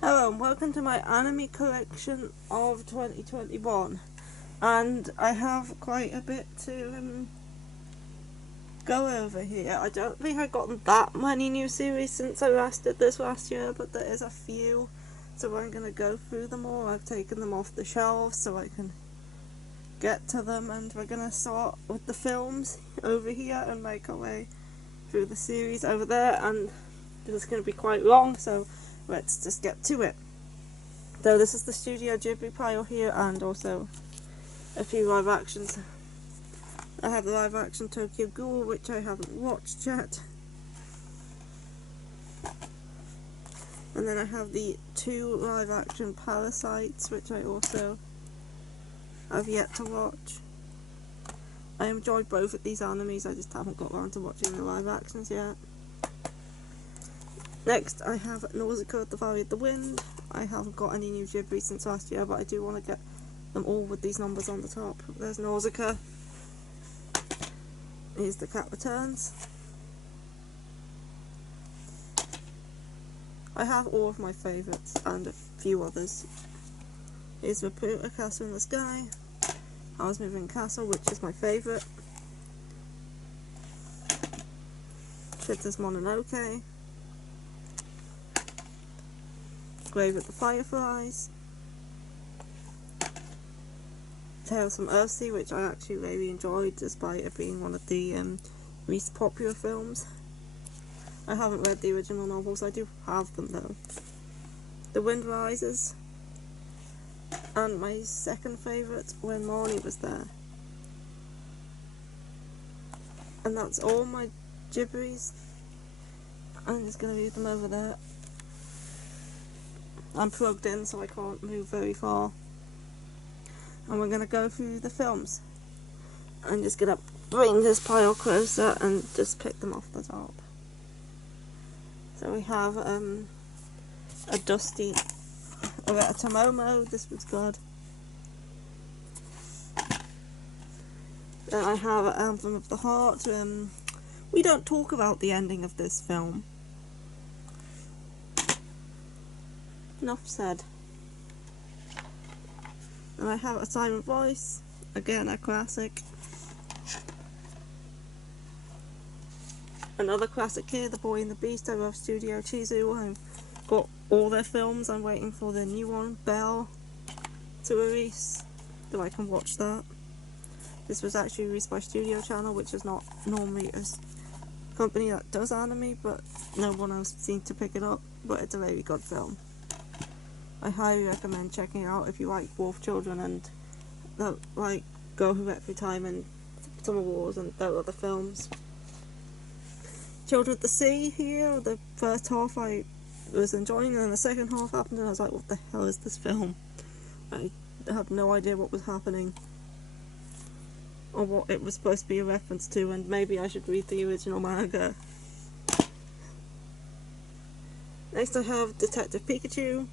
Hello and welcome to my anime collection of 2021, and I have quite a bit to go over here. I don't think I've gotten that many new series since I last did this last year, but there is a few, so I'm going to go through them all. I've taken them off the shelves so I can get to them, and we're going to start with the films over here and make our way through the series over there, and this is going to be quite long, so let's just get to it. So this is the Studio Ghibli pile here, and also a few live actions. I have the live action Tokyo Ghoul, which I haven't watched yet. And then I have the 2 live action Parasites, which I also have yet to watch. I enjoyed both of these animes, I just haven't got around to watching the live actions yet. Next I have Nausicaa at the Valley of the Wind. I haven't got any new Ghibli since last year, but I do want to get them all with these numbers on the top. There's Nausicaa. Here's The Cat Returns. I have all of my favourites and a few others. Here's Laputa, Castle in the Sky. Howl's Moving Castle, which is my favourite. Princess Mononoke. Grave of the Fireflies. Tales from Earthsea, which I actually really enjoyed despite it being one of the least popular films. I haven't read the original novels, I do have them though. The Wind Rises. And my second favourite, When Marnie Was There. And that's all my Ghiblis. I'm just going to leave them over there. I'm plugged in so I can't move very far. And we're going to go through the films. I'm just going to bring this pile closer and just pick them off the top. So we have a dusty Arata Tomomo, this was good. Then I have Anthem of the Heart. We don't talk about the ending of this film. Enough said. And I have A Silent Voice, again a classic. Another classic here, The Boy and the Beast. I love Studio Chizu. I've got all their films. I'm waiting for the new one, Belle, to release, so I can watch that. This was actually released by Studio Channel, which is not normally a company that does anime, but no one else seemed to pick it up, but it's a very good film. I highly recommend checking it out if you like Wolf Children and like Girl Who Went Through Time and Summer Wars and those other films. Children of the Sea here, the first half I was enjoying, and then the second half happened and I was like, what the hell is this film? I had no idea what was happening or what it was supposed to be a reference to, and maybe I should read the original manga. Next I have Detective Pikachu.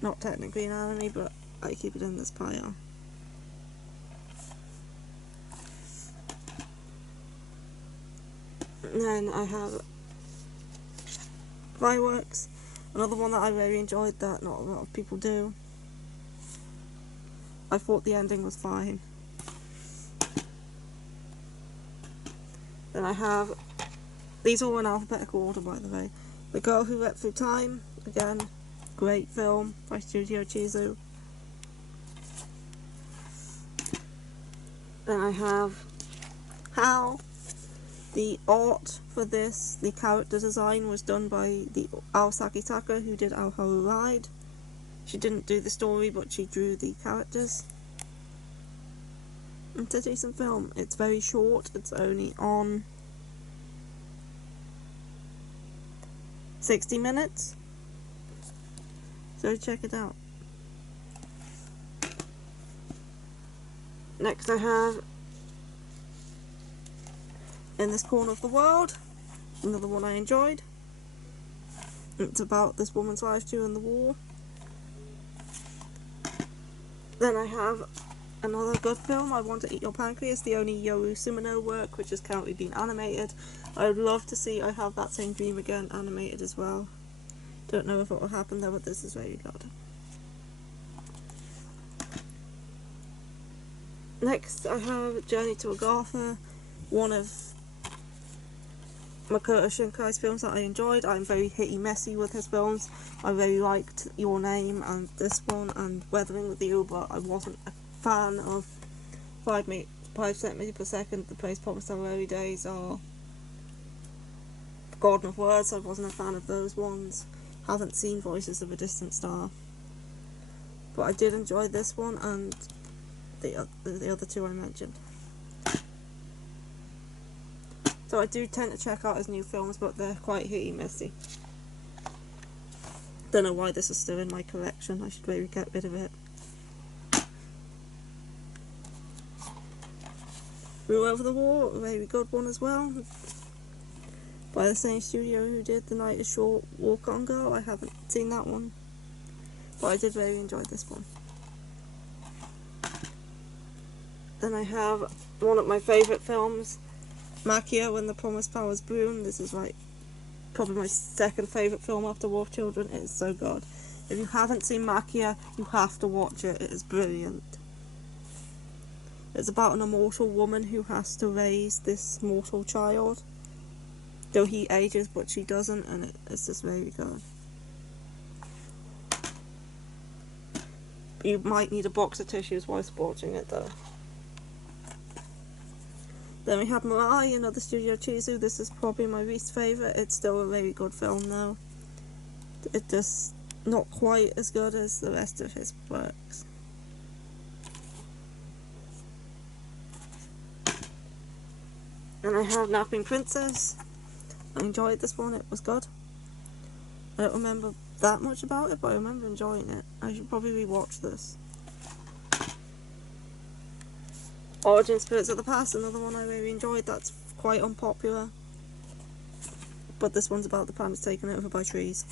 Not technically an anime, but I keep it in this pile. And then I have Fireworks, another one that I really enjoyed that not a lot of people do. I thought the ending was fine. Then I have, these are all in alphabetical order by the way, The Girl Who Went Through Time, again, great film by Studio Chizu. Then I have How. The art for this, the character design was done by the Aosaki Taka, who did Our Hollow Ride. She didn't do the story, but she drew the characters. It's a decent film. It's very short. It's only on 60 minutes. So check it out. Next I have In This Corner of the World, another one I enjoyed. It's about this woman's life during the war. Then I have another good film, I Want to Eat Your Pancreas, the only Yoru Sumino work which has currently been animated. I would love to see I Have That Same Dream Again animated as well. Don't know if it will happen though, but this is very good. Next, I have Journey to Agartha, one of Makoto Shinkai's films that I enjoyed. I'm very hitty messy with his films. I really liked Your Name and this one and Weathering with You, but I wasn't a fan of 5 centimeters per second, The Praise Promised Our Early Days, or Garden of Words. I wasn't a fan of those ones. Haven't seen Voices of a Distant Star. But I did enjoy this one and the other two I mentioned. So I do tend to check out his new films, but they're quite hitty messy. Don't know why this is still in my collection. I should maybe get rid of it. Rule Over the Wall, a very good one as well. By the same studio who did The Night is Short, Walk On Girl. I haven't seen that one, but I did really enjoy this one. Then I have one of my favourite films, Maquia When the Promised Powers Bloom. This is like probably my second favourite film after Wolf Children. It is so good. If you haven't seen Maquia, you have to watch it. It is brilliant. It's about an immortal woman who has to raise this mortal child. Though he ages, but she doesn't, and it's just very good. You might need a box of tissues whilst watching it though. Then we have Mirai, another Studio Chizu. This is probably my least favourite. It's still a very good film though. It's just not quite as good as the rest of his works. And I have Napping Princess. I enjoyed this one, it was good. I don't remember that much about it, but I remember enjoying it. I should probably rewatch this. Origin Spirits of the Past, another one I really enjoyed. That's quite unpopular, but this one's about the planet's taken over by trees.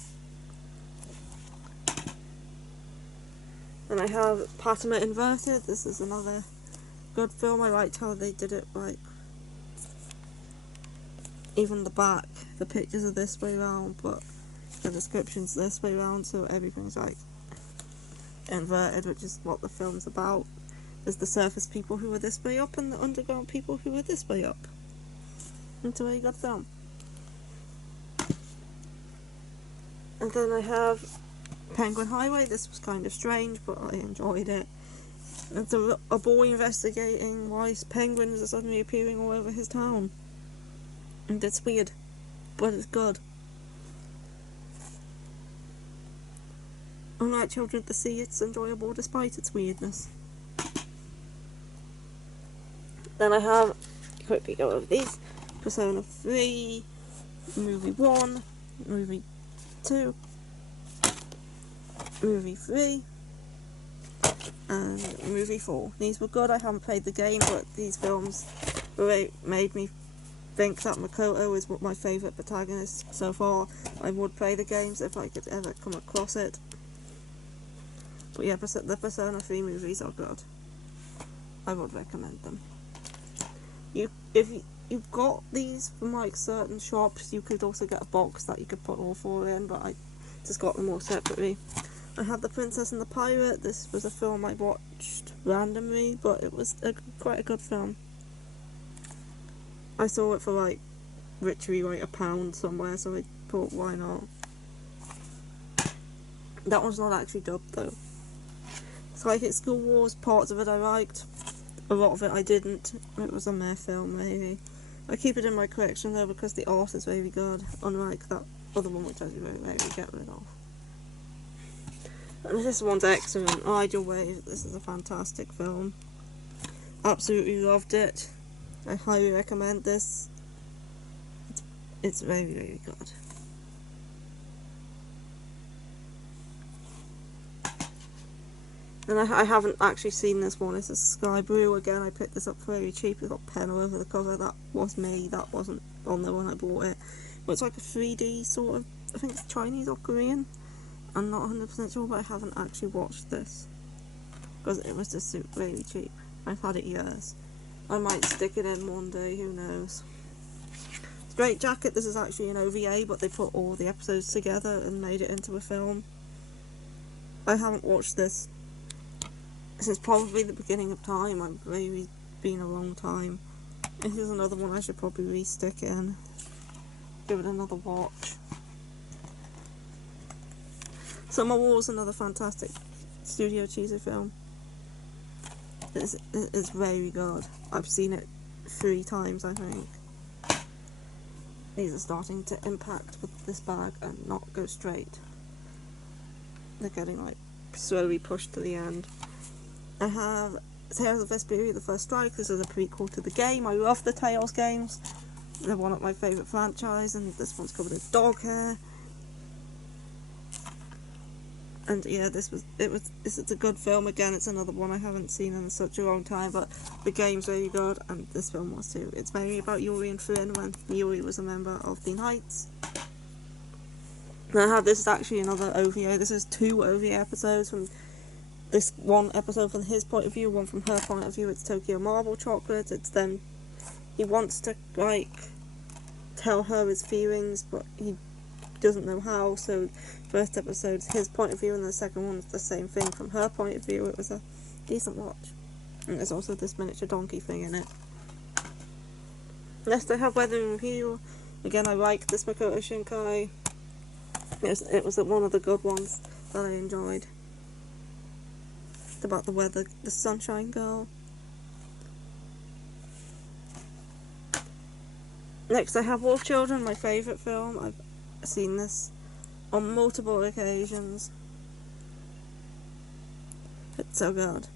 Then I have Patama Inverted. This is another good film. I liked how they did it, like even the back, the pictures are this way round, but the description's this way round, so everything's like inverted, which is what the film's about. There's the surface people who are this way up and the underground people who are this way up. It's a very good film. And then I have Penguin Highway. This was kind of strange, but I enjoyed it. It's a boy investigating why penguins are suddenly appearing all over his town. And it's weird, but it's good. Unlike Children of the Sea, it's enjoyable despite its weirdness. Then I have, quickly go over these, Persona 3, Movie 1, Movie 2, Movie 3, and Movie 4. These were good. I haven't played the game, but these films made me think that Makoto is my favourite protagonist so far. I would play the games if I could ever come across it. But yeah, the Persona 3 movies are good. I would recommend them. If you've got these from like certain shops, you could also get a box that you could put all 4 in, but I just got them all separately. I have The Princess and the Pirate. This was a film I watched randomly, but it was quite a good film. I saw it for like literally like £1 somewhere, so I thought, why not? That one's not actually dubbed though. Psychic School Wars, parts of it I liked, a lot of it I didn't. It was a meh film maybe. I keep it in my collection though because the art is very good, unlike that other one which I really get rid of. And this one's excellent, Ideal Wave. This is a fantastic film. Absolutely loved it. I highly recommend this. It's very good. And I haven't actually seen this one. This is Sky Blue. Again, I picked this up very cheap. It's got pen all over the cover. That was me. That wasn't on there when I bought it. But it's like a 3D sort of, I think it's Chinese or Korean. I'm not 100% sure, but I haven't actually watched this because it was just really cheap. I've had it years. I might stick it in one day, who knows. Straight Jacket, this is actually an OVA, but they put all the episodes together and made it into a film. I haven't watched this since probably the beginning of time. I've really been a long time. And here's another one I should probably re-stick in. Give it another watch. Summer Wars, another fantastic Studio Cheezer film. It's very good. I've seen it 3 times, I think. These are starting to impact with this bag and not go straight. They're getting like slowly pushed to the end. I have Tales of Vesperia: The First Strike. This is a prequel to the game. I love the Tales games. They're one of my favourite franchise, and this one's covered in dog hair. And yeah, this is a good film. Again, it's another one I haven't seen in such a long time, but the game's really good, and this film was too. It's mainly about Yuri and Flynn when Yuri was a member of the Knights. And this is actually another OVA. This is 2 OVA episodes. From this one episode from his point of view, one from her point of view. It's Tokyo Marble Chocolate. It's them. He wants to like tell her his feelings, but he doesn't know how. So first episode's his point of view, and the second one's the same thing from her point of view. It was a decent watch. And there's also this miniature donkey thing in it. Next I have Weather and Review. Again, I like this Makoto Shinkai. It was one of the good ones that I enjoyed. It's about the weather, the Sunshine Girl. Next I have Wolf Children, my favourite film. I've seen this on multiple occasions. It's so good.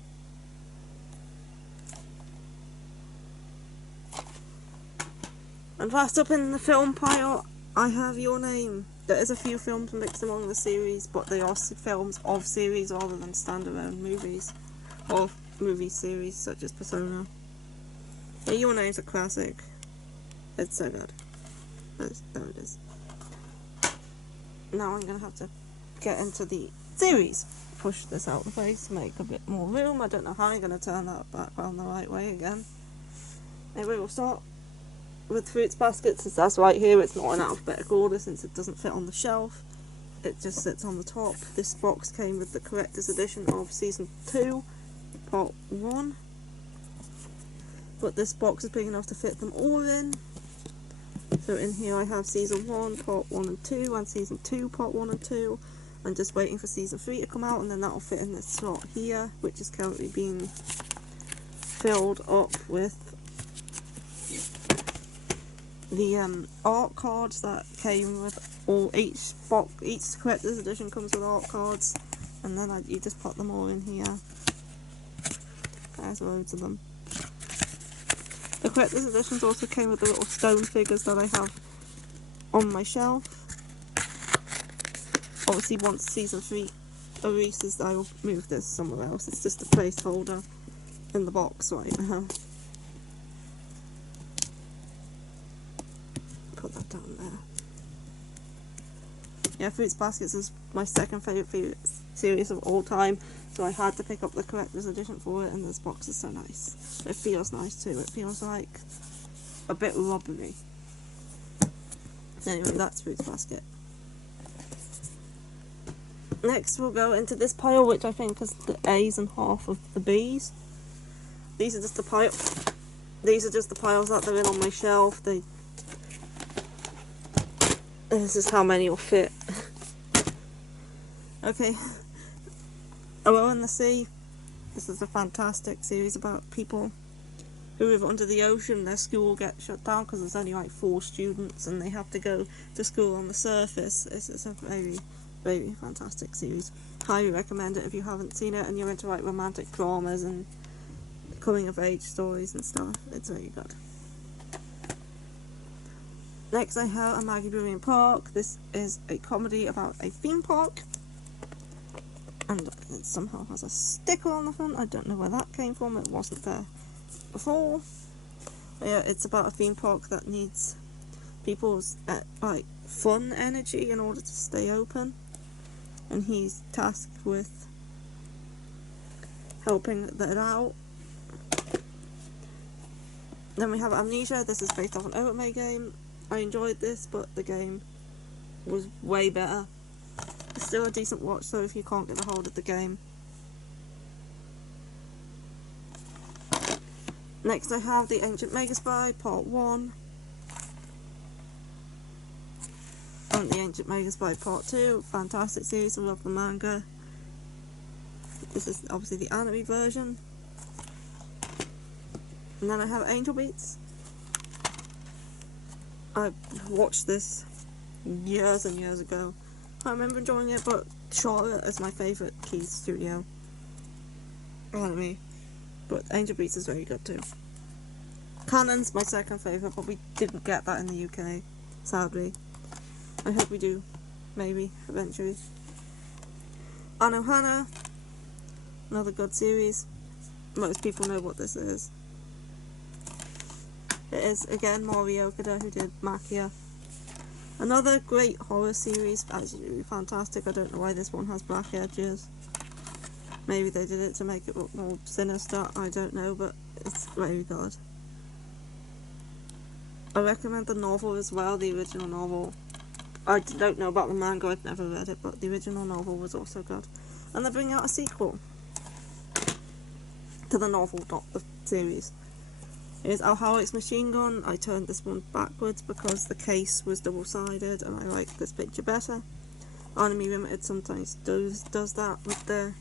And last up in the film pile, I have Your Name. There is a few films mixed among the series, but they are films of series rather than standalone movies, or movie series such as Persona. Yeah, Your Name's a classic. It's so good. There it is. Now I'm going to have to get into the series. Push this out of the way to make a bit more room. I don't know how I'm going to turn that background the right way again. Anyway, we'll start with Fruits Basket, since that's right here. It's not in alphabetical order since it doesn't fit on the shelf. It just sits on the top. This box came with the collector's edition of Season 2, Part 1. But this box is big enough to fit them all in. So in here I have Season 1, Part 1 and 2, and Season 2, Part 1 and 2. I'm just waiting for Season 3 to come out, and then that'll fit in this slot here, which is currently being filled up with the art cards that came with each collector's edition comes with art cards, and then you just put them all in here. There's loads of them. The collector's editions also came with the little stone figures that I have on my shelf. Obviously once Season 3 releases I will move this somewhere else. It's just a placeholder in the box right now. Put that down there. Yeah, Fruits Baskets is my second favourite series of all time, so I had to pick up the collector's edition for it, and this box is so nice. It feels nice too. It feels like a bit rubbery. Anyway, that's Fruits Basket. Next we'll go into this pile, which I think is the A's and half of the B's. These are just the piles that they're in on my shelf. This is how many will fit. Okay. Alone in the Sea. This is a fantastic series about people who live under the ocean. Their school gets shut down because there's only like 4 students and they have to go to school on the surface. This is a very, very fantastic series. Highly recommend it if you haven't seen it and you're into like romantic dramas and coming of age stories and stuff. It's very good. Next I have A Maggie Brilliant Park. This is a comedy about a theme park, and it somehow has a sticker on the front. I don't know where that came from, it wasn't there before. But yeah, it's about a theme park that needs people's like fun energy in order to stay open, and he's tasked with helping that out. Then we have Amnesia. This is based off an Otome game. I enjoyed this, but the game was way better. It's still a decent watch, so if you can't get a hold of the game. Next I have The Ancient Megaspy Part 1 and The Ancient Megaspy Part 2. Fantastic series, I love the manga. This is obviously the anime version. And then I have Angel Beats. I watched this years and years ago. I remember enjoying it, but Charlotte is my favourite Key Studio anime. But Angel Beats is very good too. Canon's my second favourite, but we didn't get that in the UK, sadly. I hope we do, maybe, eventually. Anohana, another good series. Most people know what this is. It is, again, Mori Okuda, who did Makia. Another great horror series, absolutely fantastic. I don't know why this one has black edges. Maybe they did it to make it look more sinister, I don't know, but it's very good. I recommend the novel as well, the original novel. I don't know about the manga, I've never read it, but the original novel was also good. And they're bringing out a sequel to the novel, not the series. Is Alhalic's Machine Gun. I turned this one backwards because the case was double-sided and I like this picture better. Anime Limited sometimes does that with their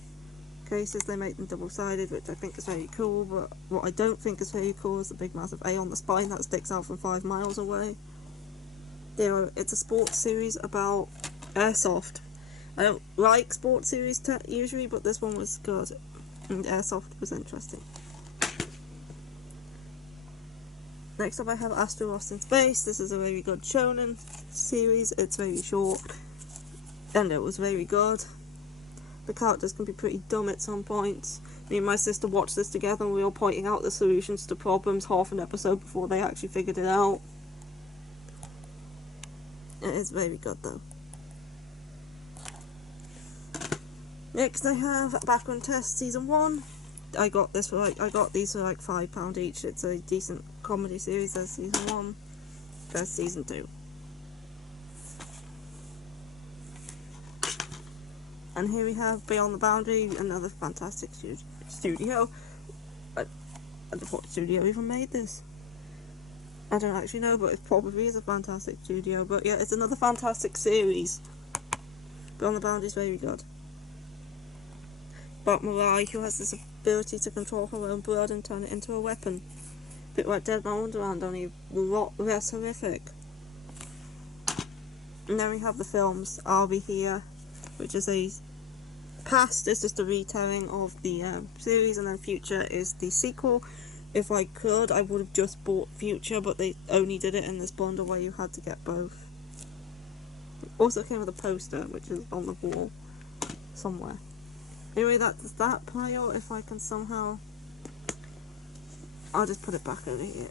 cases. They make them double-sided, which I think is very cool, but what I don't think is very cool is the big massive A on the spine that sticks out from 5 miles away. It's a sports series about airsoft. I don't like sports series usually, but this one was good and airsoft was interesting. Next up I have Astro Lost in Space. This is a very good shonen series. It's very short and it was very good. The characters can be pretty dumb at some points. Me and my sister watched this together and we were pointing out the solutions to problems half an episode before they actually figured it out. It is very good though. Next I have Background Test Season 1. I got these for like £5 each. It's a decent comedy series. There's Season 1. There's Season 2. And here we have Beyond the Boundary, another fantastic studio. I don't know what studio even made this. I don't actually know, but it probably is a fantastic studio. But yeah, it's another fantastic series. Beyond the Boundary is very good. About Mirai, who has this ability to control her own blood and turn it into a weapon. A bit like Deadman Wonderland, only a lot less horrific. And then we have the films. I'll Be Here, which is a past, is just a retelling of the series, and then Future is the sequel. If I could, I would have just bought Future, but they only did it in this bundle where you had to get both. It also came with a poster, which is on the wall somewhere. Anyway, that's that pile. If I can somehow, I'll just put it back over here.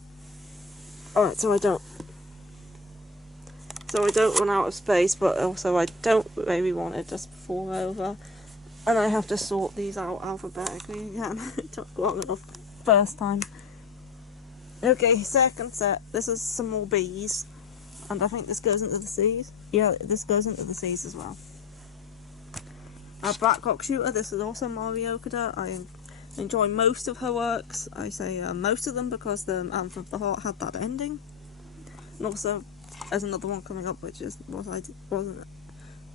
Alright, so I don't run out of space, but also I don't really want it just to fall over. And I have to sort these out alphabetically again. It took long enough first time. Okay, second set. This is some more bees. And I think this goes into the seas. Yeah, this goes into the seas as well. Black Rock Shooter, this is also Mori Okuda. I enjoy most of her works. I say most of them because the Anthem of the Heart had that ending. And also, there's another one coming up which wasn't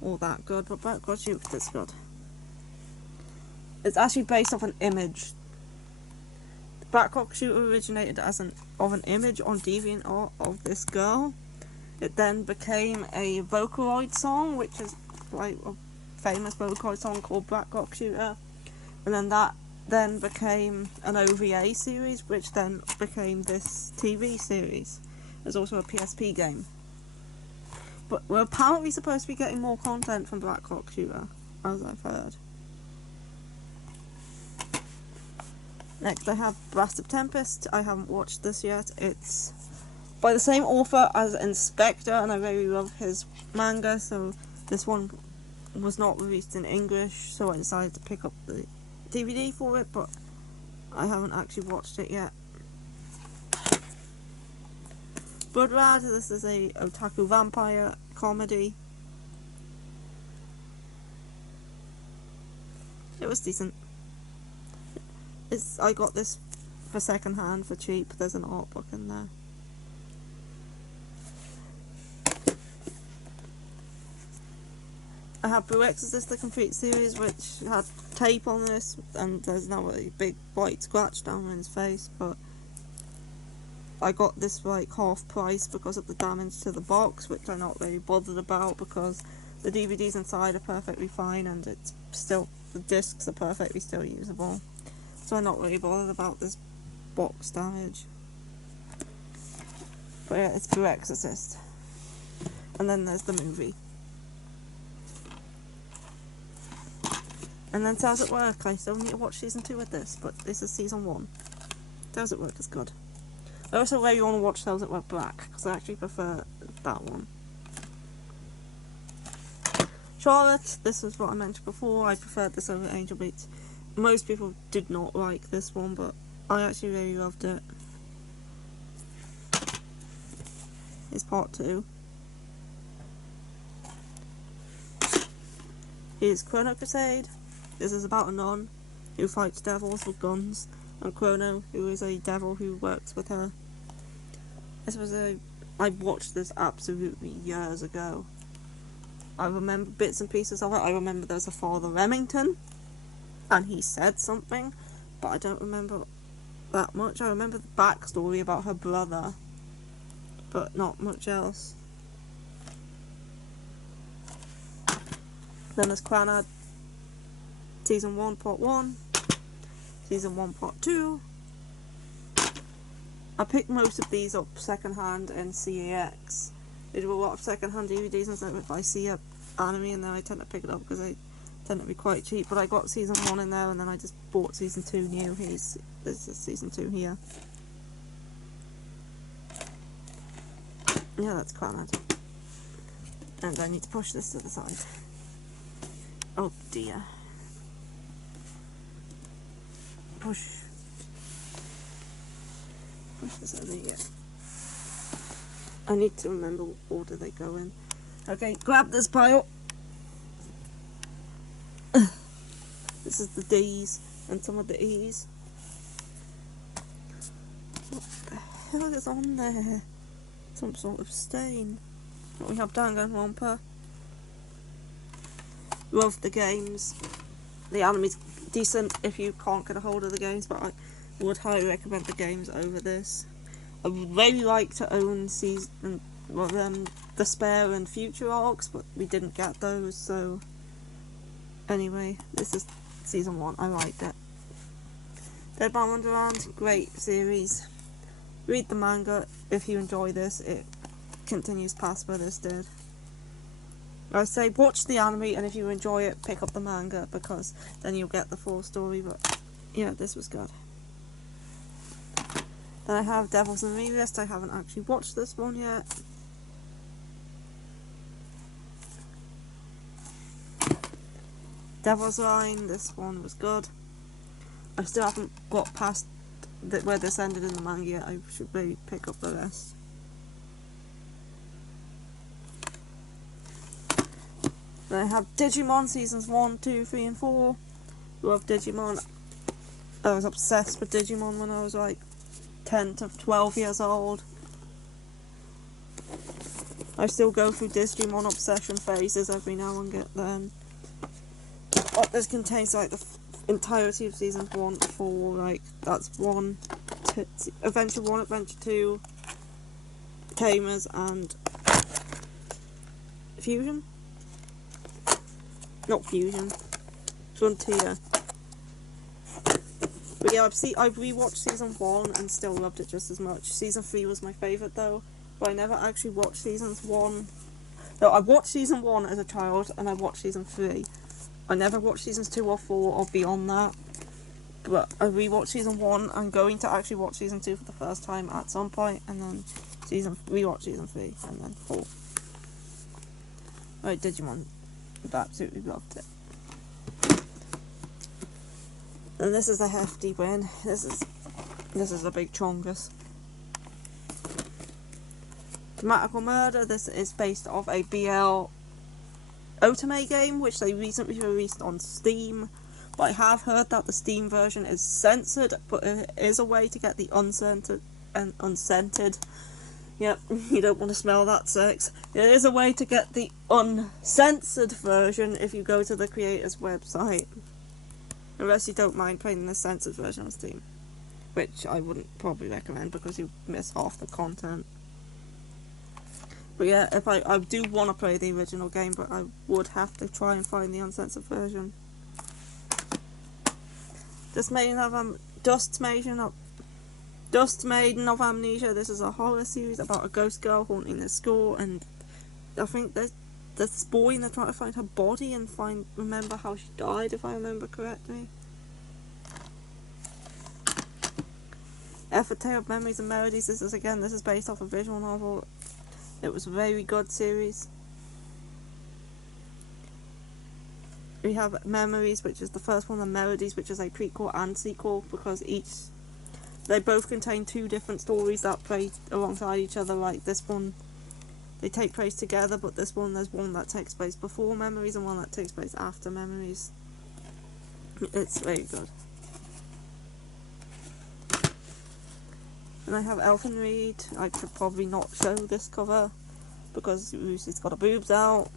all that good, but Black Rock Shooter is good. It's actually based off an image. Black Rock Shooter originated as an image on DeviantArt of this girl. It then became a Vocaloid song, which is like a famous Vocaloid song called Black Rock Shooter, and then that became an OVA series, which then became this TV series. There's also a PSP game. But we're apparently supposed to be getting more content from Black Rock Shooter, as I've heard. Next I have Blast of Tempest. I haven't watched this yet. It's by the same author as Inspector, and I really love his manga, so this one was not released in English, so I decided to pick up the DVD for it, but I haven't actually watched it yet. watched Blood. This is a otaku vampire comedy. It was decent. I got this for second hand for cheap. There's an art book in there. I have Blue Exorcist, the complete series, which had tape on this, and there's now a big white scratch down his face, but I got this for like half price because of the damage to the box, which I'm not really bothered about because the DVDs inside are perfectly fine and it's still, the discs are perfectly still usable. So I'm not really bothered about this box damage. But yeah, it's Blue Exorcist. And then there's the movie. And then Cells at Work. I still need to watch season 2 with this, but this is season 1. Cells at Work is good. I also really want to watch Cells at Work Black, because I actually prefer that one. Charlotte, this is what I mentioned before, I preferred this over Angel Beats. Most people did not like this one, but I actually really loved it. It's part 2. Here's Chrono Crusade. This is about a nun who fights devils with guns, and Chrono, who is a devil who works with her. I watched this absolutely years ago. I remember bits and pieces of it. I remember there's a Father Remington, and he said something, but I don't remember that much. I remember the backstory about her brother, but not much else. Then there's Clannad, Season 1 Part 1, Season 1 Part 2. I picked most of these up second hand in CAX. They do a lot of second hand DVDs and stuff. If I see a anime in there, I tend to pick it up because they tend to be quite cheap. But I got Season 1 in there and then I just bought Season 2 new. This is Season 2 here. Yeah, that's Clannad. And I need to push this to the side. Oh dear. Push this over here. I need to remember what order they go in. Okay, grab this pile. This is the D's and some of the E's. What the hell is on there? Some sort of stain. We have Danganronpa. Love the games. The anime's decent if you can't get a hold of the games, but I would highly recommend the games over this. I would really like to own the Spare and Future arcs, but we didn't get those, so anyway, this is Season 1, I liked it. Deadman Wonderland, great series. Read the manga if you enjoy this, it continues past where this did. I say watch the anime, and if you enjoy it, pick up the manga, because then you'll get the full story, but yeah, this was good. Then I have Devils in the List. I haven't actually watched this one yet. Devil's Line, this one was good. I still haven't got past where this ended in the manga yet. I should maybe pick up the rest. Then I have Digimon Seasons 1, 2, 3 and 4. Love Digimon. I was obsessed with Digimon when I was like 10 to 12 years old. I still go through Digimon obsession phases every now and then. This contains like the entirety of Seasons 1 to 4, like that's Adventure 1, Adventure 2, Tamers and Fusion? Not Fusion. Frontier. But yeah, I've rewatched Season 1 and still loved it just as much. Season 3 was my favourite though, but I never actually watched Seasons 1. No, I watched Season 1 as a child and I watched Season 3. I never watched Seasons 2 or 4 or beyond that. But I rewatched Season 1. I'm going to actually watch Season 2 for the first time at some point, and then rewatch Season 3 and then 4. Right, Digimon. I absolutely loved it. And this is a hefty win. This is a big chongus. Dramatical Murder. This is based off a BL Otome game, which they recently released on Steam. But I have heard that the Steam version is censored, but it is a way to get the uncensored and unscented. Yep, you don't want to smell that sex. There is a way to get the uncensored version if you go to the creator's website. Unless you don't mind playing the censored version on Steam. Which I wouldn't probably recommend because you miss half the content. But yeah, if I do want to play the original game, but I would have to try and find the uncensored version. Dust Maiden of Amnesia. This is a horror series about a ghost girl haunting a school, and I think there's this boy and they're trying to find her body and remember how she died, if I remember correctly. F, A Tale of Memories and Melodies. This is based off a visual novel. It was a very good series. We have Memories, which is the first one, and Melodies, which is a prequel and sequel, because they both contain two different stories that play alongside each other. Like this one, they take place together, but this one, there's one that takes place before Memories and one that takes place after Memories. It's very good. And I have Elfen Reed. I could probably not show this cover because Lucy's got her boobs out.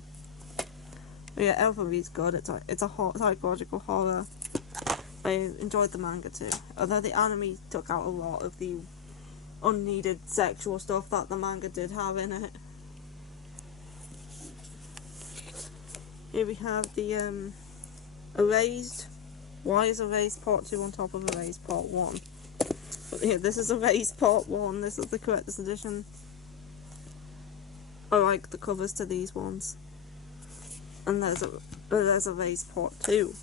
But yeah, Elfen Reed's good. It's a psychological horror. I enjoyed the manga too. Although the anime took out a lot of the unneeded sexual stuff that the manga did have in it. Here we have the Erased. Why is Erased Part 2 on top of Erased Part 1? But yeah, this is Erased Part 1. This is the collector's edition. I like the covers to these ones. And there's Erased Part 2,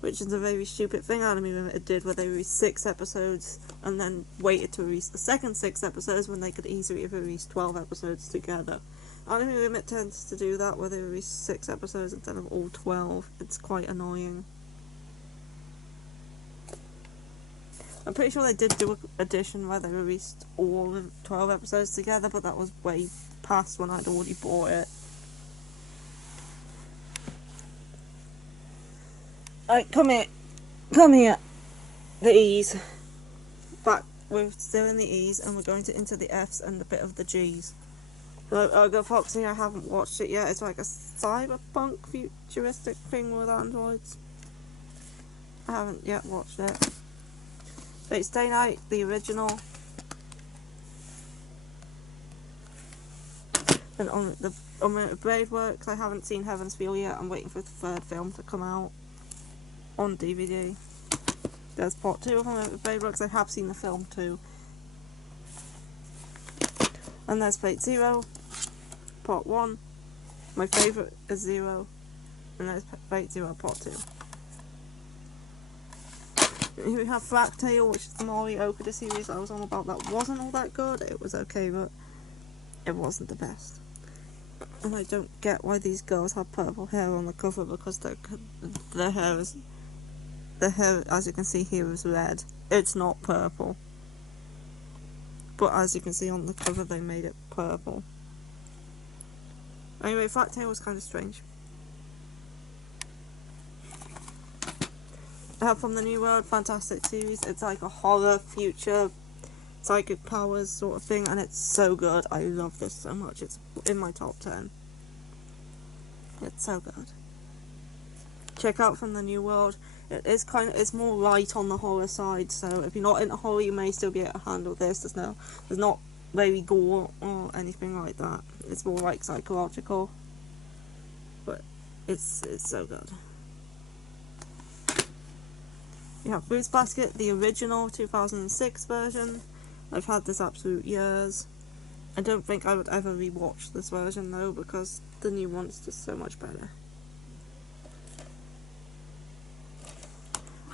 which is a very stupid thing Anime Limited did, where they released 6 episodes and then waited to release the second 6 episodes when they could easily have released 12 episodes together. Anime Limited tends to do that, where they release 6 episodes instead of all 12. It's quite annoying. I'm pretty sure they did do an edition where they released all 12 episodes together, but that was way past when I'd already bought it. Alright, come here. The E's. Back, we're still in the E's and we're going into the F's and a bit of the G's. So, Ogre Foxy, I haven't watched it yet. It's like a cyberpunk futuristic thing with androids. I haven't yet watched it. Fate's Day Night, the original. And on the Blade Works, I haven't seen Heaven's Feel yet. I'm waiting for the 3rd film to come out on DVD. There's Part 2 of Blade Works. I have seen the film too. And there's Fate Zero, Part 1. My favourite is Zero. And there's Fate Zero, Part 2. Here we have Fractale, which is the Mori Okada series I was on about. That wasn't all that good. It was okay, but it wasn't the best. And I don't get why these girls have purple hair on the cover, because their hair, as you can see here, is red. It's not purple. But as you can see on the cover, they made it purple. Anyway, Fractale was kind of strange. From the New World Fantastic series, it's like a horror, future, psychic powers sort of thing, and it's so good. I love this so much. It's in my top 10. It's so good. Check out From the New World. It's more light on the horror side, so if you're not into horror, you may still be able to handle this. There's not very gore or anything like that. It's more like psychological, but it's so good. You have Fruits Basket, the original 2006 version. I've had this absolute years. I don't think I would ever rewatch this version though, because the new one's just so much better.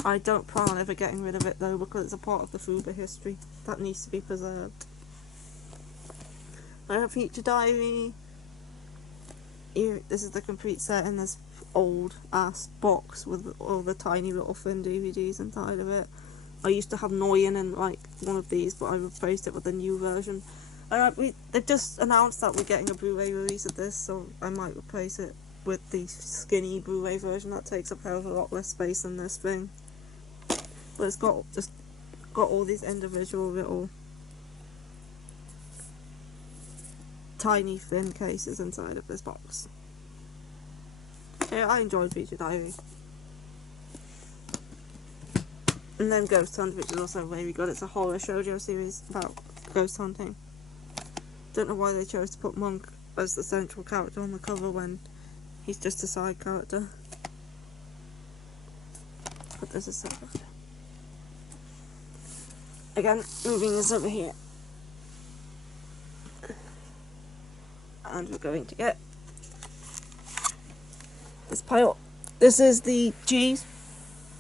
I don't plan on ever getting rid of it though, because it's a part of the Fuba history that needs to be preserved. I have Future Diary. This is the complete set in this old ass box with all the tiny little thin DVDs inside of it. I used to have Noyen in like one of these, but I replaced it with a new version. They've just announced that we're getting a Blu-ray release of this, so I might replace it with the skinny Blu-ray version that takes up a hell of a lot less space than this thing. But it's got all these individual little tiny thin cases inside of this box. Yeah, I enjoyed Feature Diary. And then Ghost Hunt, which is also very good. It's a horror shoujo series about ghost hunting. Don't know why they chose to put Monk as the central character on the cover when he's just a side character. But this is so good. Again, moving this over here. And we're going to get this pile. This is the G's.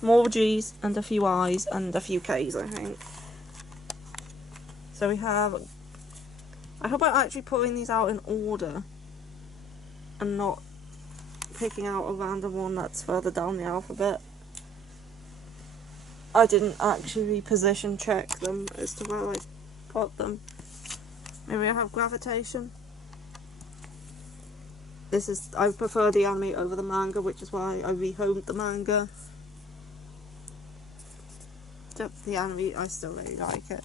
More G's and a few I's and a few K's, I think. So we have... I hope I'm actually putting these out in order and not picking out a random one that's further down the alphabet. I didn't actually position check them as to where I got them. Maybe I have Gravitation. I prefer the anime over the manga, which is why I rehomed the manga. The anime, I still really like it.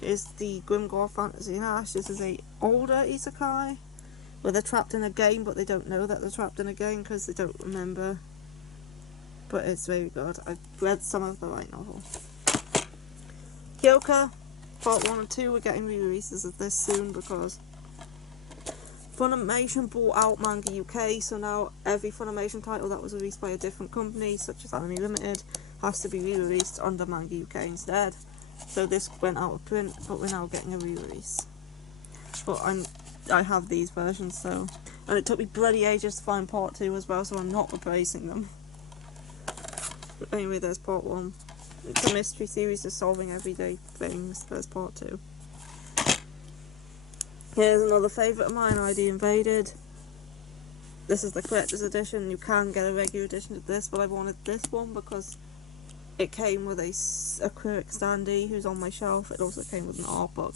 Here's the Grimgore Fantasy Ash. This is a older isekai where they're trapped in a game, but they don't know that they're trapped in a game because they don't remember. But it's very good. I've read some of the light novel. Kyoka, Part 1 and 2, we're getting re-releases of this soon because Funimation bought out Manga UK, so now every Funimation title that was released by a different company, such as Anime Limited, has to be re-released under Manga UK instead. So this went out of print, but we're now getting a re-release. But I have these versions, so... And it took me bloody ages to find Part 2 as well, so I'm not replacing them. But anyway, there's Part 1. It's a mystery series just solving everyday things. There's Part 2. Here's another favourite of mine, ID Invaded. This is the collector's edition. You can get a regular edition of this, but I wanted this one because it came with a acrylic standee who's on my shelf. It also came with an art book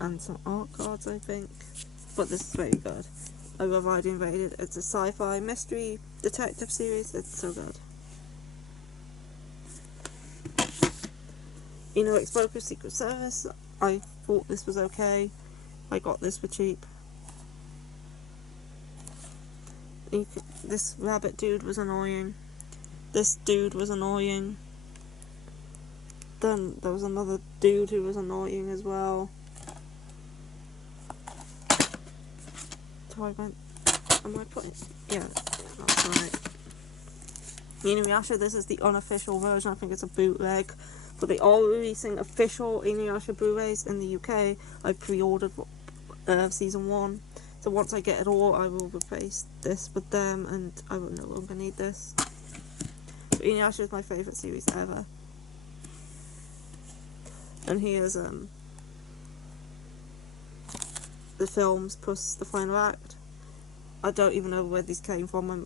and some art cards, I think. But this is very good. I love ID Invaded. It's a sci-fi mystery detective series. It's so good. Explosive Secret Service. I thought this was okay. I got this for cheap. This rabbit dude was annoying. This dude was annoying. Then there was another dude who was annoying as well. So am I putting... Yeah, that's right. Inuyasha, this is the unofficial version. I think it's a bootleg. But they are releasing official Inuyasha Blu-rays in the UK. I pre-ordered season 1. So once I get it all, I will replace this with them, and I will no longer need this. But Inuyasha is my favourite series ever. And here's the films plus the final act. I don't even know where these came from. My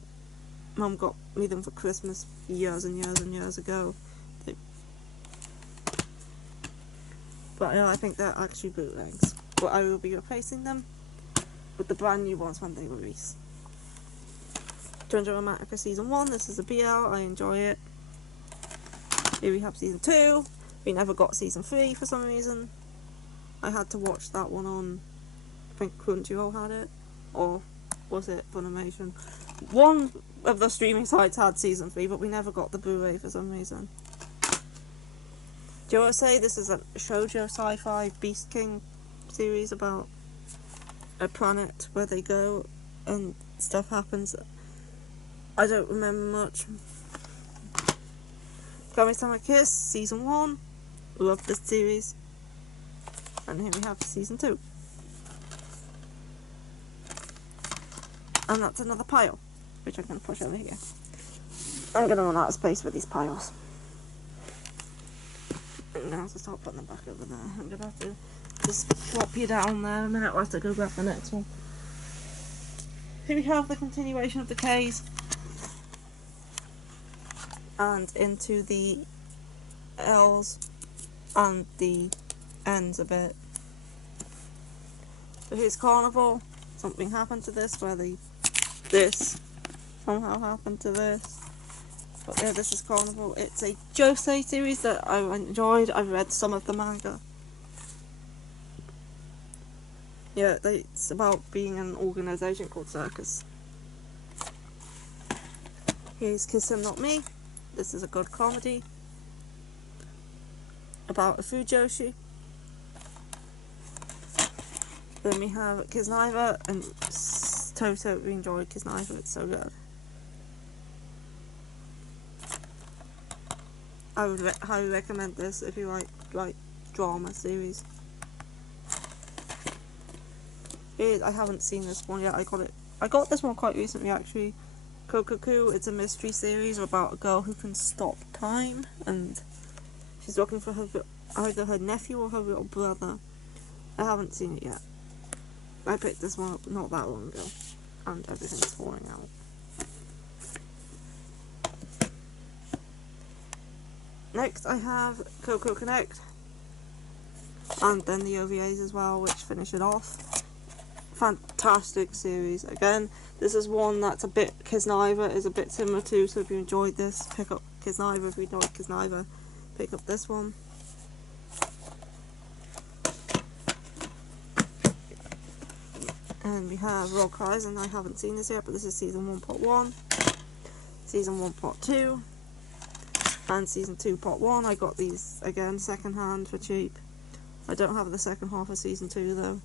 mum got me them for Christmas years and years and years ago. But I think they're actually bootlegs. But I will be replacing them with the brand new ones when they release. JoJo Romantica Season 1, this is a BL, I enjoy it. Here we have Season 2, we never got Season 3 for some reason. I had to watch that one on, I think Crunchyroll had it, or was it Funimation? One of the streaming sites had Season 3, but we never got the Blu-ray for some reason. Do you want to say this is a shoujo sci-fi Beast King series about a planet where they go and stuff happens? I don't remember much. Kami-sama Kiss, Season 1. Love this series. And here we have Season 2. And that's another pile, which I'm going to push over here. I'm going to run out of space with these piles. I'm going to have to start putting them back over there. I'm going to have to just plop you down there a minute. I'll have to go grab the next one. Here we have the continuation of the K's. And into the L's and the N's a bit. But here's Carnival. Something happened to this where this somehow happened to this. But yeah, this is Carnival. It's a Josei series that I enjoyed. I've read some of the manga. Yeah, it's about being an organisation called Circus. Here's Kiss Him Not Me. This is a good comedy about a Fujoshi. Then we have Kiznaiva, and totally enjoyed Kiznaiva, it's so good. I would highly recommend this if you like drama series. I haven't seen this one yet. I got this one quite recently actually. Kokoku. It's a mystery series about a girl who can stop time, and she's looking for either her nephew or her little brother. I haven't seen it yet. I picked this one up not that long ago, and everything's falling out. Next I have Coco Connect, and then the OVAs as well, which finish it off. Fantastic series. Again, this is one that's a bit, Kiznaiva is a bit similar to, so if you enjoyed this, pick up Kiznaiva. If you enjoyed Kiznaiva, pick up this one. And we have Roll Cries, and I haven't seen this yet, but this is Season 1 Part 1, Season 1 Part 2, and Season 2 Part 1. I got these, again, second hand for cheap. I don't have the second half of Season 2 though.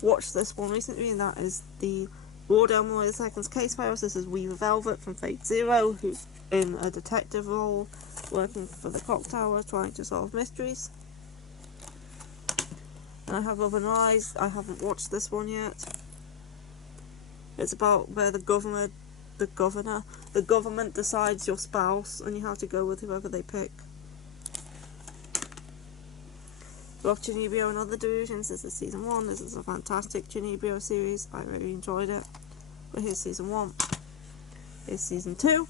Watched this one recently, and that is the Lord Elmore II's Case Files. This is Weaver Velvet from Fate Zero, who's in a detective role, working for the Clock Tower, trying to solve mysteries. And I have Love and Lies. I haven't watched this one yet. It's about where the government decides your spouse, and you have to go with whoever they pick. Love Chunibyo and Other Delusions. This is Season 1. This is a fantastic Chunibyo series. I really enjoyed it. But here's Season 1. Here's Season 2.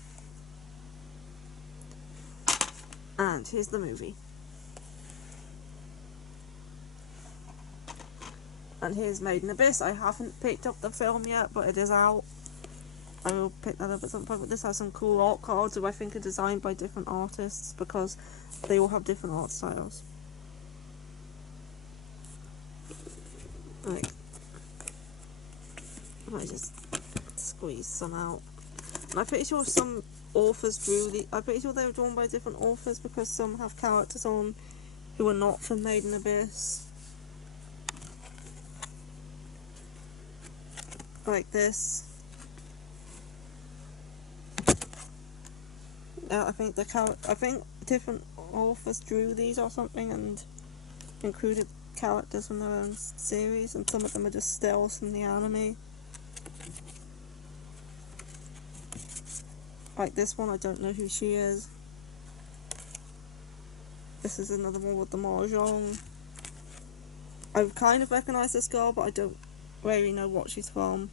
And here's the movie. And here's Made in Abyss. I haven't picked up the film yet, but it is out. I will pick that up at some point. But this has some cool art cards that I think are designed by different artists, because they all have different art styles. Like, I might just squeeze some out. And I'm pretty sure some authors drew I'm pretty sure they were drawn by different authors, because some have characters on who are not from Made in Abyss. Like this. I think different authors drew these or something and included characters from their own series, and some of them are just stills from the anime. Like this one, I don't know who she is. This is another one with the Mahjong. I kind of recognise this girl, but I don't really know what she's from.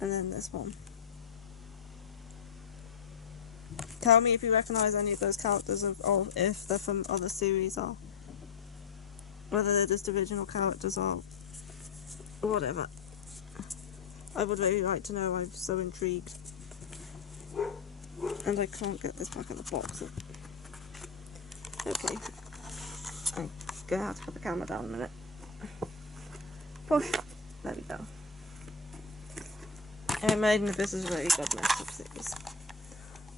And then this one. Tell me if you recognise any of those characters, or if they're from other series, or whether they're just original characters or whatever. I would really like to know. I'm so intrigued. And I can't get this back in the box. Okay. I'm gonna have to put the camera down a minute. Push. There we go. And Made in Abyss is a really good mess of series.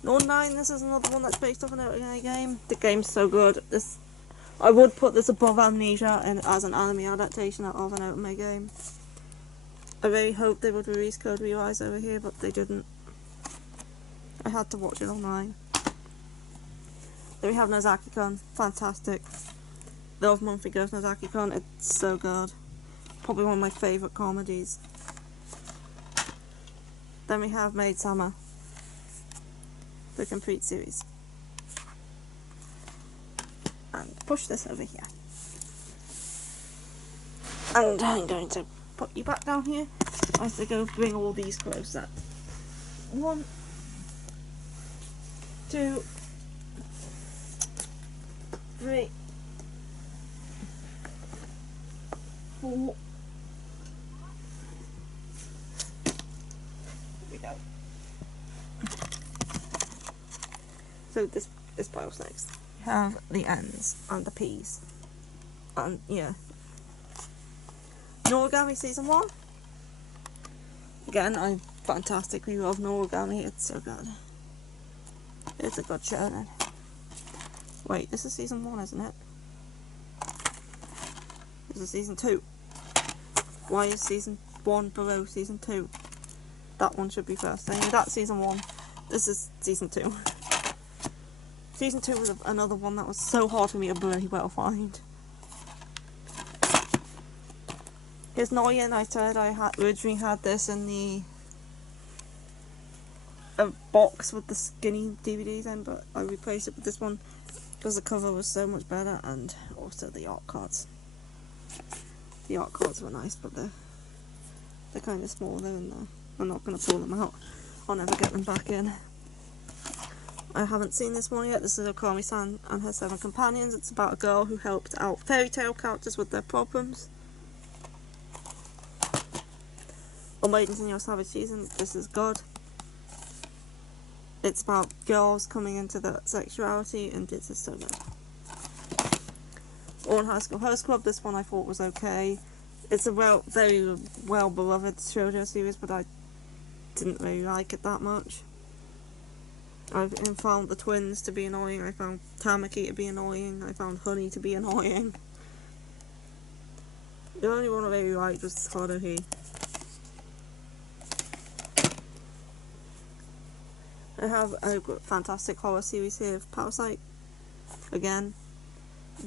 Lord 9, this is another one that's based off an anime game. The game's so good. I would put this above Amnesia and as an anime adaptation of an anime game. I really hoped they would release Code Realize over here, but they didn't. I had to watch it online. Then we have Nozaki-kun. Fantastic. Love Monthly Girls Nozaki-kun. It's so good. Probably one of my favourite comedies. Then we have Maid-sama. The complete series. And push this over here. And I'm going to put you back down here as I go bring all these closer. 1, 2, 3, 4. Here we go. So this pile's next. We have the ends and the peas. And yeah. Noragami Season 1. Again, I fantastically love Noragami, it's so good. It's a good show then. Wait, this is Season 1, isn't it? This is Season 2. Why is Season 1 below Season 2? That one should be first. Anyway, that's Season 1. This is Season 2. Season 2 was another one that was so hard for me to bloody well find. It's annoying, I said I originally had this in the box with the skinny DVDs in, but I replaced it with this one because the cover was so much better, and also the art cards. The art cards were nice, but they're kind of small though, and I'm not going to pull them out. I'll never get them back in. I haven't seen this one yet. This is Okami-san and her 7 companions. It's about a girl who helped out fairy tale characters with their problems. On Maidens in Your Savage Season, this is good. It's about girls coming into their sexuality, and this is so good. All in High School Host Club, this one I thought was okay. It's a very well beloved shoujo series, but I didn't really like it that much. I found the twins to be annoying, I found Tamaki to be annoying, I found Honey to be annoying. The only one I really liked was Haruhi. I have a fantastic horror series here of Parasite. Again,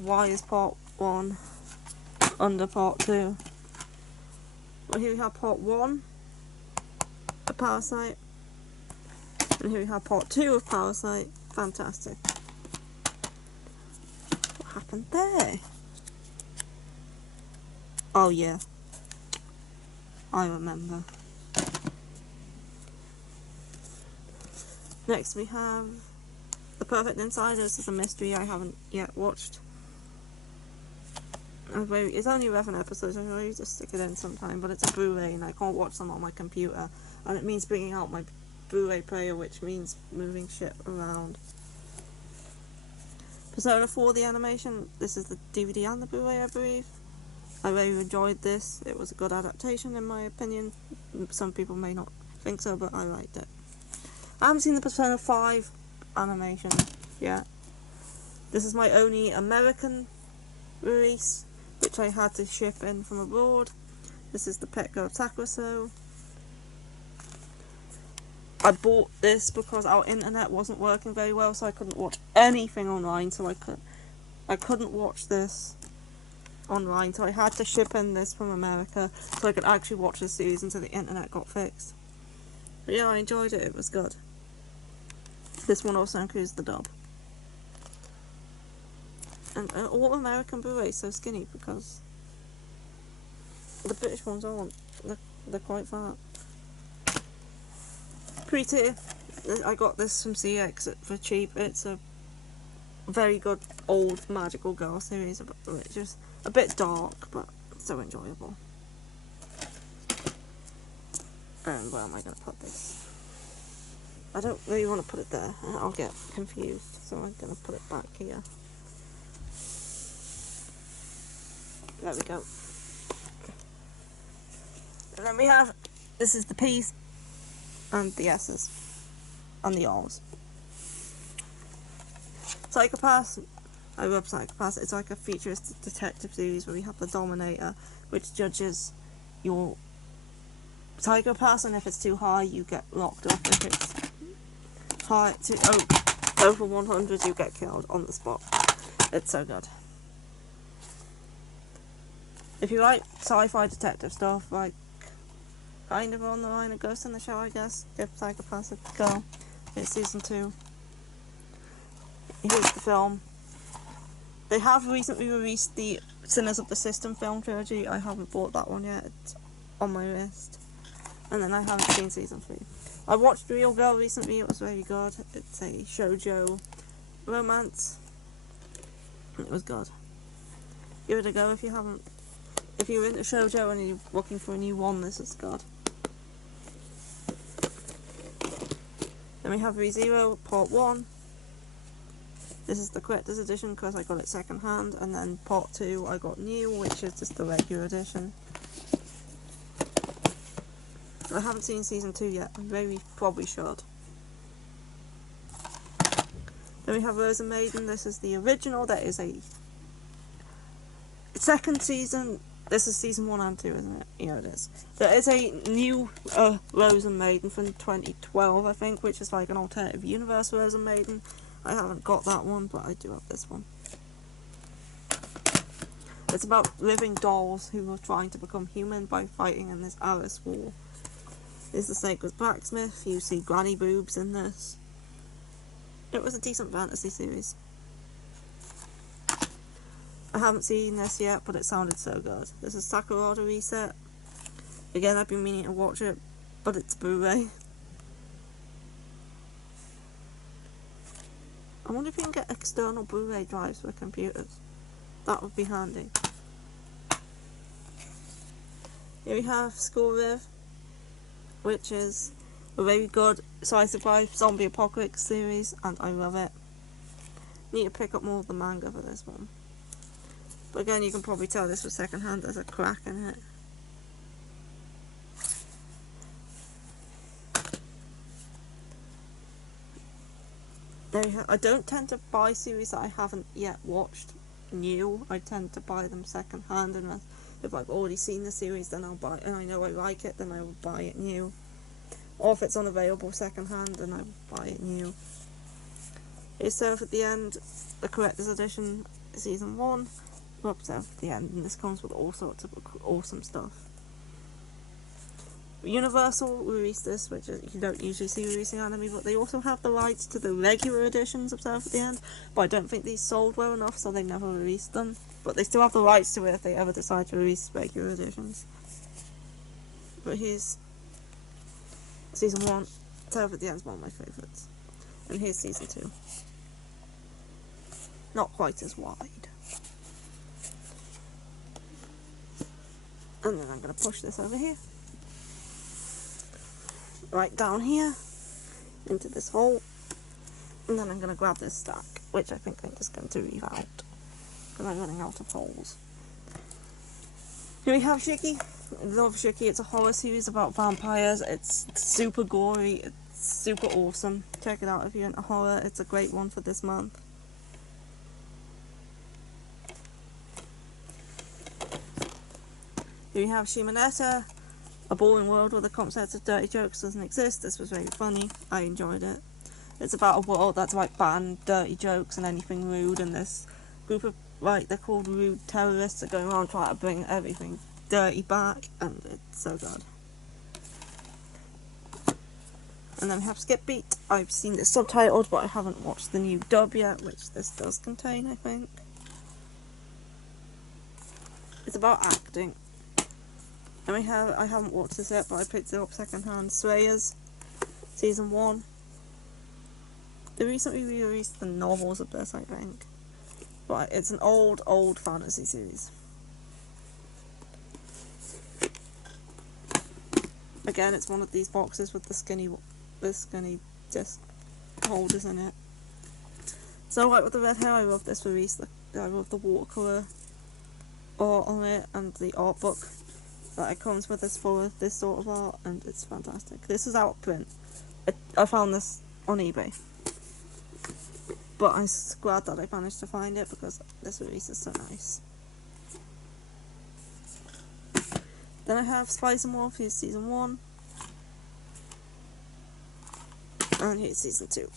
why is part 1 under part 2? Well, here we have part 1 of Parasite, and here we have part 2 of Parasite. Fantastic. What happened there? Oh yeah, I remember. Next we have The Perfect Insider. This is a mystery I haven't yet watched. It's only 11 episodes, I really just stick it in sometime, but it's a Blu-ray and I can't watch them on my computer, and it means bringing out my Blu-ray player, which means moving shit around. Persona 4 the animation. This is the DVD and the Blu-ray, I believe. I really enjoyed this. It was a good adaptation in my opinion. Some people may not think so, but I liked it. I haven't seen the Persona 5 animation yet. This is my only American release, which I had to ship in from abroad. This is the Pet Girl Takuso. I bought this because our internet wasn't working very well, so I couldn't watch anything online, so I couldn't watch this online, so I had to ship in this from America so I could actually watch this series until the internet got fixed. But yeah, I enjoyed it, it was good. This one also includes the dub. And all American Blu-rays so skinny because the British ones aren't. They're quite fat. Pre-tier. I got this from CX for cheap. It's a very good old magical girl series, just a bit dark but so enjoyable. And where am I going to put this? I don't really want to put it there. I'll get confused, so I'm going to put it back here. There we go. And then we have, this is the P's and the S's and the R's. Psycho-Pass. I love Psycho-Pass. It's like a futuristic detective series where we have the Dominator, which judges your Psycho-Pass, and if it's too high, you get locked up. If it's high over 100, you get killed on the spot. It's so good. If you like sci-fi detective stuff, like kind of on the line of Ghost in the Shell, I guess, give Psycho-Pass a go. It's season 2. Here's the film. They have recently released the Sinners of the System film trilogy. I haven't bought that one yet. It's on my list. And then I haven't seen season 3. I watched Real Girl recently. It was very good. It's a shoujo romance. It was good. Give it a go if you haven't. if you're into shoujo and you're looking for a new one, this is good. Then we have ReZero Part 1. This is the collector's edition because I got it second hand, and then Part 2 I got new, which is just the regular edition. I haven't seen Season 2 yet, I very probably should. Then we have Rosa Maiden. This is the original. That is a second season. This is Season 1 and 2, isn't it? Yeah, it is. There is a new Rosa Maiden from 2012, I think, which is like an alternative universe Rosa Maiden. I haven't got that one, but I do have this one. It's about living dolls who are trying to become human by fighting in this Alice war. This is the Sacred Blacksmith. You see granny boobs in this. It was a decent fantasy series. I haven't seen this yet, but it sounded so good. This is Sakurada Reset. Again, I've been meaning to watch it, but it's Blu-ray. I wonder if you can get external Blu-ray drives for computers. That would be handy. Here we have School Live, which is a very good slice of life zombie apocalypse series, and I love it. Need to pick up more of the manga for this one. But again, you can probably tell this was second hand, there's a crack in it. There you I don't tend to buy series that I haven't yet watched new. I tend to buy them second hand, and if I've already seen the series, then I'll buy it, and I know I like it, then I will buy it new. Or if it's unavailable second hand, then I will buy it new. Here's Surf at the End, the collector's edition, Season 1. Well, Surf at the End, and this comes with all sorts of awesome stuff. Universal released this, which is, you don't usually see releasing anime, but they also have the rights to the regular editions of Surf at the End, but I don't think these sold well enough, so they never released them. But they still have the rights to it if they ever decide to release regular editions. But here's Season 1. Surf at the End is one of my favourites. And here's Season 2. Not quite as wide. And then I'm going to push this over here. Right down here. Into this hole. And then I'm going to grab this stack, which I think I'm just going to leave out. Because I'm running out of holes. Here we have Shiki. I love Shiki. It's a horror series about vampires. It's super gory. It's super awesome. Check it out if you're into horror. It's a great one for this month. Here we have Shimonetta. A boring world where the concept of dirty jokes doesn't exist. This was very funny. I enjoyed it. It's about a world that's like banned dirty jokes and anything rude, and this group of, like, they're called rude terrorists that go around trying to bring everything dirty back, and it's so good. And then we have Skip Beat. I've seen this subtitled, but I haven't watched the new dub yet, which this does contain, I think. It's about acting. And I haven't watched this yet, but I picked it up second hand. Slayers, Season 1. They recently re-released the novels of this, I think. But it's an old fantasy series. Again, it's one of these boxes with the skinny disc holders in it. So, like with the red hair, I love this release. I love the watercolour art on it and the art book that it comes with is full of this sort of art, and it's fantastic. This is out of print. I found this on eBay, but I'm glad that I managed to find it because this release is so nice. Then I have Spice and Wolf. Here's Season 1, and here's Season 2.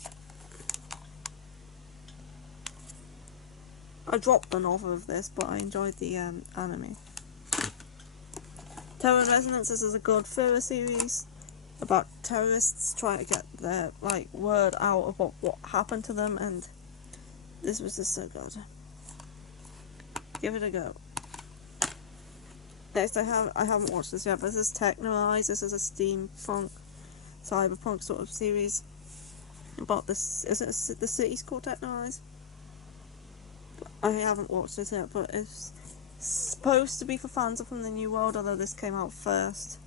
I dropped the novel of this, but I enjoyed the anime. Terror in Resonance. This is a good thriller series about terrorists trying to get their word out about what happened to them, and this was just so good. Give it a go. Next, I haven't watched this yet, but this is Technorise. This is a steampunk, cyberpunk sort of series about this. Is it the city's called Technorise? I haven't watched this yet, but it's supposed to be for fans of From the New World, although this came out first.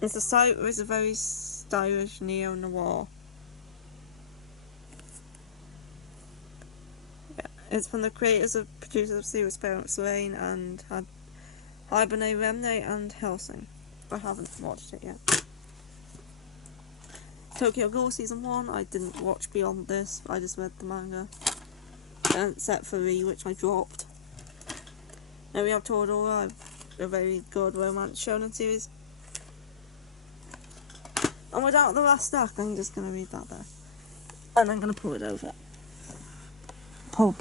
It's a very stylish neo-noir. Yeah, it's from the creators and producers of Serious Parents Lane and had Hibernate Remnant and Hellsing. I haven't watched it yet. Tokyo Ghoul Season 1, I didn't watch beyond this, I just read the manga. Except for Re, which I dropped. Then we have Toradora, a very good romance shonen series. And without the last stack, I'm just going to read that there. And I'm going to pull it over. Pull.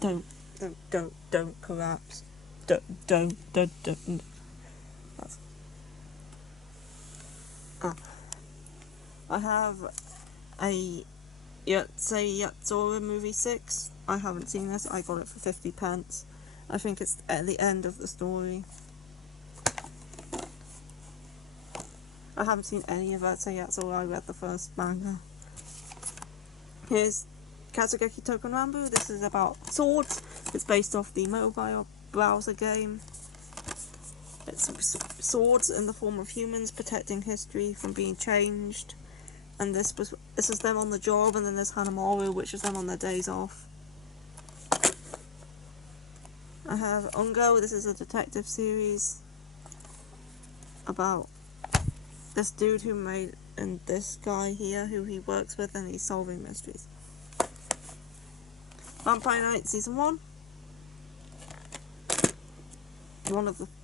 Don't collapse. Don't. That's... I have a Yatsei Yatsura movie 6. I haven't seen this. I got it for 50p. I think it's at the end of the story. I haven't seen any of Yatsei Yatsura. I read the first manga. Here's Katsugeki Token Rambu. This is about swords. It's based off the mobile browser game. It's swords in the form of humans protecting history from being changed. And this is them on the job, and then there's Hanamaru, which is them on their days off. I have Ungo. This is a detective series about this dude who made, and this guy here who he works with, and he's solving mysteries. Vampire Knight Season 1.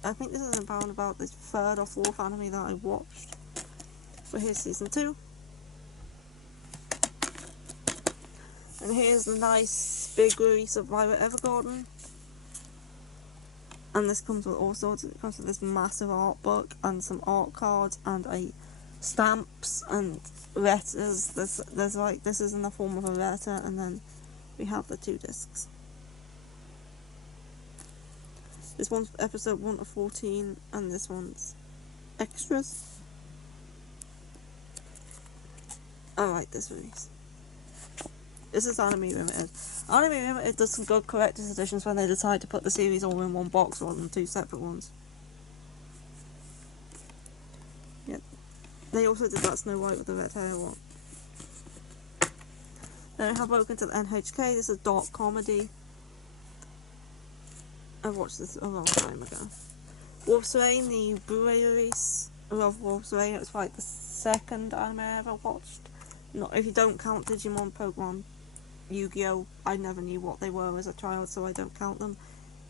I think this is about the third or fourth anime that I watched. But here's Season 2. And here's the nice big release of Violet Evergarden. And this comes with all sorts. It comes with this massive art book and some art cards and stamps and letters. This is in the form of a letter, and then we have the 2 discs. This one's episode 1 of 14, and this one's extras. I like this release. This is Anime Limited. Anime Limited does some good collector's editions when they decide to put the series all in one box rather than 2 separate ones. Yeah. They also did that Snow White with the red hair one. Then I have Welcome to the NHK. This is a dark comedy. I watched this a long time ago. Wolf's Rain, the Blu-ray release. I love Wolf's Rain. It was like the second anime I ever watched. Not if you don't count Digimon, Pokemon, Yu-Gi-Oh! I never knew what they were as a child, so I don't count them.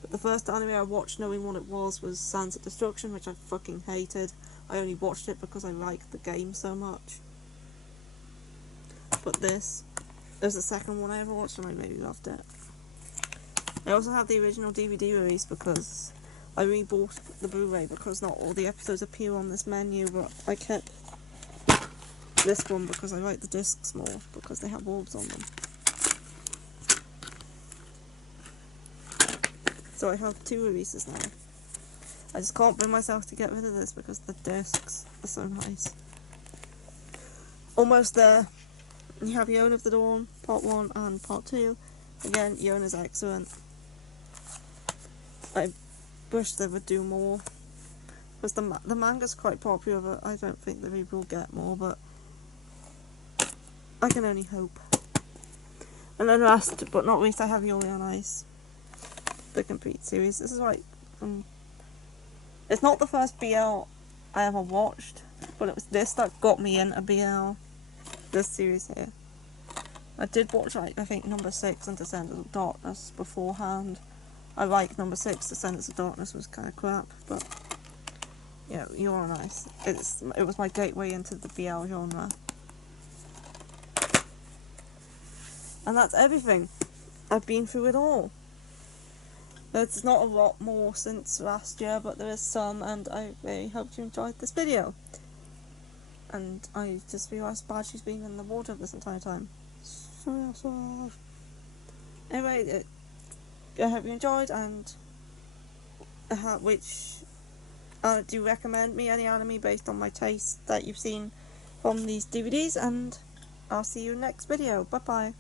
But the first anime I watched knowing what it was Sands of Destruction, which I fucking hated. I only watched it because I liked the game so much. But this was the second one I ever watched, and I really loved it. I also have the original DVD release because I rebought the Blu-ray because not all the episodes appear on this menu, but I kept this one because I like the discs more because they have orbs on them. So I have 2 releases now. I just can't bring myself to get rid of this because the discs are so nice. Almost there. You have Yona of the Dawn, Part 1 and Part 2. Again, Yona's excellent. I wish they would do more. Because the manga's quite popular, but I don't think that we will get more, but I can only hope. And then last but not least, I have Yuri on Ice. The complete series. This is like it's not the first BL I ever watched, but it was this that got me into BL. This series here. I did watch I think number 6 and Descendants of Darkness beforehand. I like number 6. Descendants of Darkness was kind of crap, but yeah, Yuri on Ice. It was my gateway into the BL genre. And that's everything. I've been through it all. There's not a lot more since last year, but there is some, and I really hope you enjoyed this video. And I just realised Badgie's been in the water this entire time. Anyway, I hope you enjoyed, and do recommend me any anime based on my taste that you've seen from these DVDs, and I'll see you next video. Bye bye.